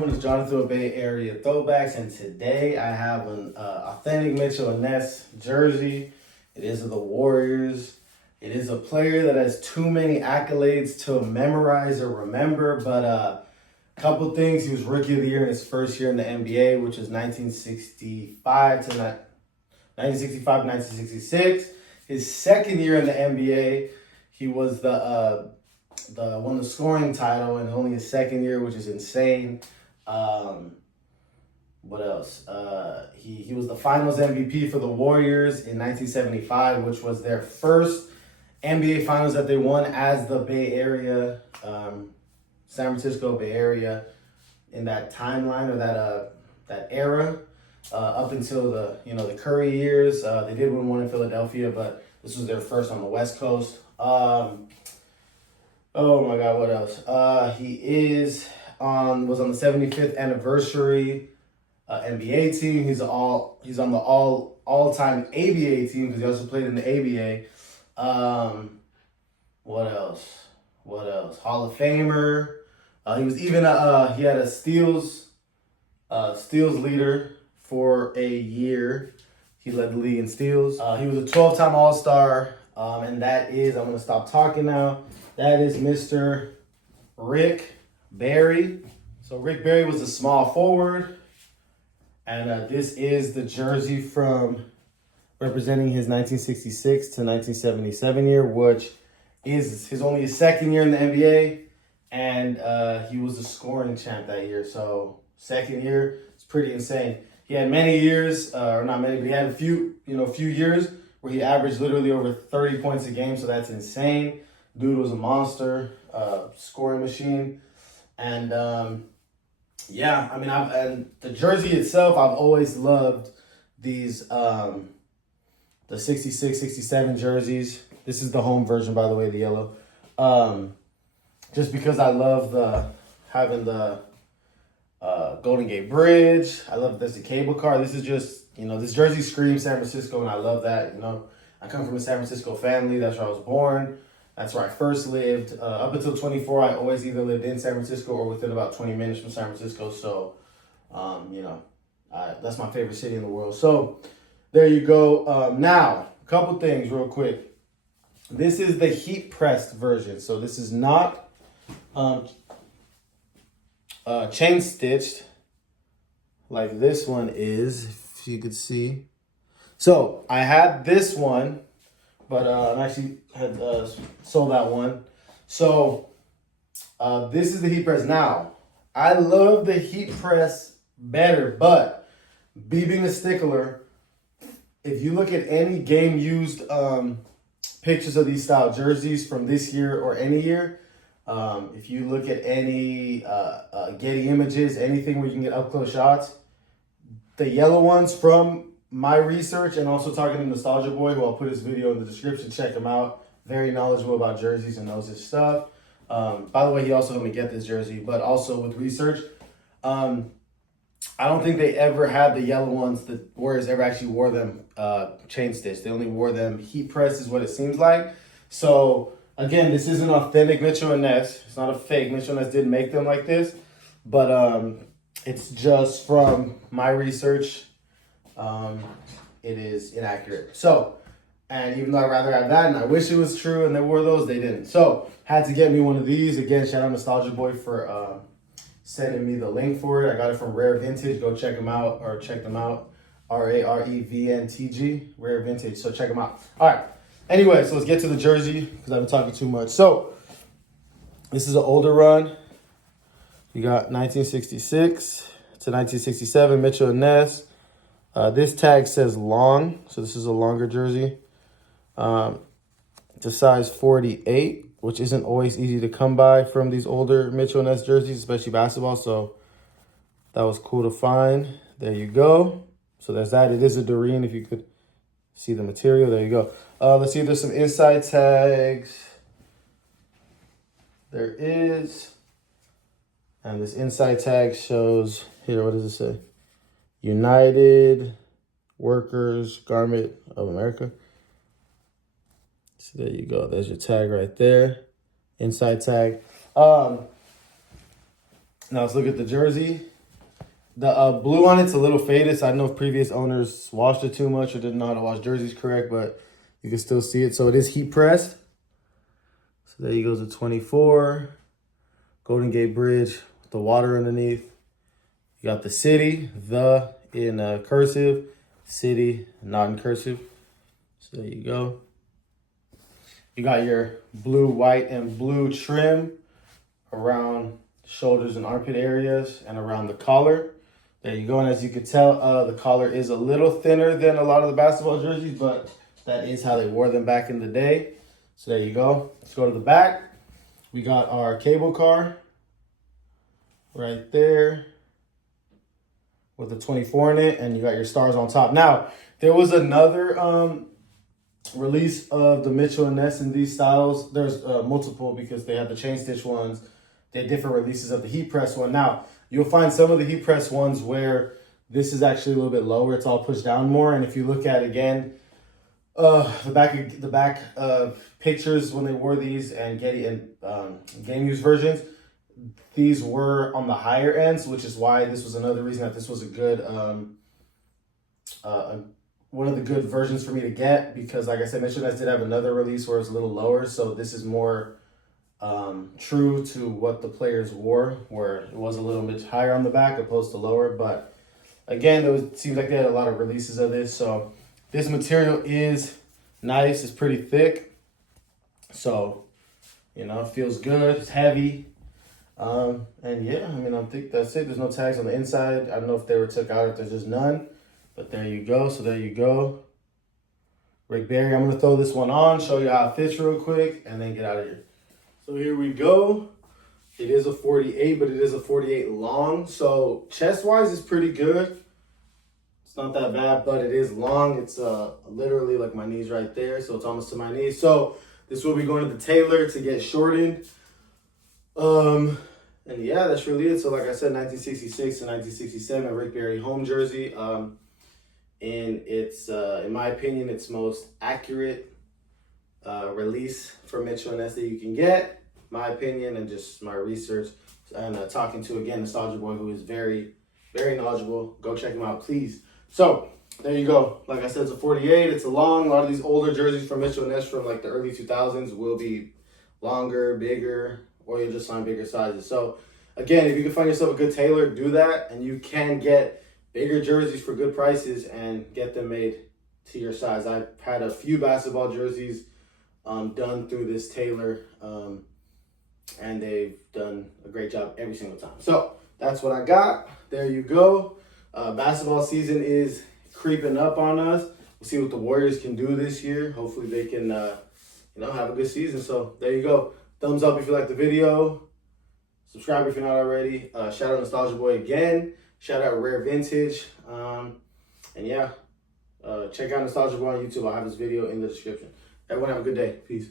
everyone? It's Jonathan with Bay Area Throwbacks, and today I have an authentic Mitchell and Ness jersey. It is of the Warriors. It is a player that has too many accolades to memorize or remember, but a couple things. He was Rookie of the Year in his first year in the NBA, which was 1965 to 1966. His second year in the NBA, he was won the scoring title in only his second year, which is insane. What else? He was the Finals MVP for the Warriors in 1975, which was their first NBA Finals that they won as the Bay Area, San Francisco Bay Area, in that timeline or that era, up until the Curry years. They did win one in Philadelphia, but this was their first on the West Coast. Oh my God, what else? He was on the 75th anniversary NBA team. He's on the all-time ABA team because he also played in the ABA. What else? Hall of Famer. He was even he had a steals leader for a year. He led the league in steals. He was a 12-time All-Star, and that is, I'm going to stop talking now. That is Mr. Rick Barry. So Rick Barry was a small forward, and this is the jersey from representing his 1966 to 1977 year, which is only his second year in the NBA, and he was a scoring champ that year. So second year, it's pretty insane. He had many years, or not many, but he had a few years where he averaged literally over 30 points a game. So that's insane. Dude was a monster, scoring machine, and and the jersey itself, I've always loved these the 66, 67 jerseys. This is the home version, by the way, the yellow. Just because I love having the Golden Gate Bridge. I love there's a cable car. This is just, this jersey screams San Francisco, and I love that. I come from a San Francisco family. That's where I was born. That's where I first lived. Up until 24, I always either lived in San Francisco or within about 20 minutes from San Francisco. So, that's my favorite city in the world. So, there you go. Now, a couple things real quick. This is the heat pressed version. So, this is not chain stitched like this one is, if you could see. So, I had this one, but I actually had sold that one. So this is the heat press. Now, I love the heat press better, but being a stickler, if you look at any game used pictures of these style jerseys from this year or any year, if you look at any Getty Images, anything where you can get up close shots, the yellow ones from my research, and also talking to Nostalgia Boy, who I'll put his video in the description, check him out. Very knowledgeable about jerseys and knows his stuff. By the way, he also helped me get this jersey, but also with research, I don't think they ever had the yellow ones. The Warriors ever actually wore them chain stitched. They only wore them heat press, is what it seems like. So again, this is an authentic Mitchell and Ness. It's not a fake. Mitchell and Ness didn't make them like this, but it's just from my research. It is inaccurate. So, and even though I'd rather have that, and I wish it was true and they wore those, they didn't. So, had to get me one of these. Again, shout out Nostalgia Boy for sending me the link for it. I got it from Rare Vintage. Go check them out, or check them out. RAREVNTG, Rare Vintage. So check them out. All right. Anyway, so let's get to the jersey because I've been talking too much. So, this is an older run. You got 1966 to 1967, Mitchell and Ness. This tag says long, so this is a longer jersey. It's a size 48, which isn't always easy to come by from these older Mitchell and Ness jerseys, especially basketball. So that was cool to find. There you go. So there's that. It is a Doreen, if you could see the material. There you go. Let's see if there's some inside tags. There is. And this inside tag shows, here, what does it say? United Workers Garment of America. So there you go. There's your tag right there. Inside tag. Now let's look at the jersey. The blue on it's a little faded, so I don't know if previous owners washed it too much or didn't know how to wash jerseys correct, but you can still see it. So it is heat pressed. So there you go, the 24. Golden Gate Bridge with the water underneath. You got the city, the in cursive, city not in cursive. So there you go. You got your blue, white, and blue trim around shoulders and armpit areas and around the collar. There you go. And as you can tell, the collar is a little thinner than a lot of the basketball jerseys, but that is how they wore them back in the day. So there you go. Let's go to the back. We got our cable car right there with the 24 in it, and you got your stars on top. Now, there was another release of the Mitchell and Ness in these styles. There's multiple because they had the chain stitch ones. They had different releases of the heat press one. Now, you'll find some of the heat press ones where this is actually a little bit lower. It's all pushed down more. And if you look at, again, the back pictures when they wore these and Getty and game use versions, these were on the higher ends, which is why this was another reason that this was a good one of the good versions for me to get, because like I said, Mitchell Ness did have another release where it's a little lower, so this is more true to what the players wore, where it was a little bit higher on the back opposed to lower. But again, it seems like they had a lot of releases of this, so this material is nice. It's pretty thick, so you know, it feels good. It's heavy. And yeah, I mean, I think that's it. There's no tags on the inside. I don't know if they were took out, if there's just none, but there you go. So there you go. Rick Barry, I'm going to throw this one on, show you how it fits real quick, and then get out of here. So here we go. It is a 48, but it is a 48 long. So chest-wise, it's pretty good. It's not that bad, but it is long. It's literally like my knees right there, so it's almost to my knees. So this will be going to the tailor to get shortened. And yeah, that's really it. So like I said, 1966 and 1967 Rick Barry home jersey. And it's, in my opinion, it's most accurate release for Mitchell and Ness that you can get. My opinion and just my research. And talking to, again, Nostalgia Boy, who is very, very knowledgeable. Go check him out, please. So there you go. Like I said, it's a 48. It's a long. A lot of these older jerseys from Mitchell and Ness from like the early 2000s will be longer, bigger, or you'll just find bigger sizes. So again, if you can find yourself a good tailor, do that, and you can get bigger jerseys for good prices and get them made to your size. I've had a few basketball jerseys done through this tailor, and they've done a great job every single time. So that's what I got. There you go. Basketball season is creeping up on us. We'll see what the Warriors can do this year. Hopefully they can have a good season. So there you go. Thumbs up if you like the video. Subscribe if you're not already. Shout out Nostalgia Boy again. Shout out Rare Vintage. And yeah, check out Nostalgia Boy on YouTube. I'll have this video in the description. Everyone have a good day. Peace.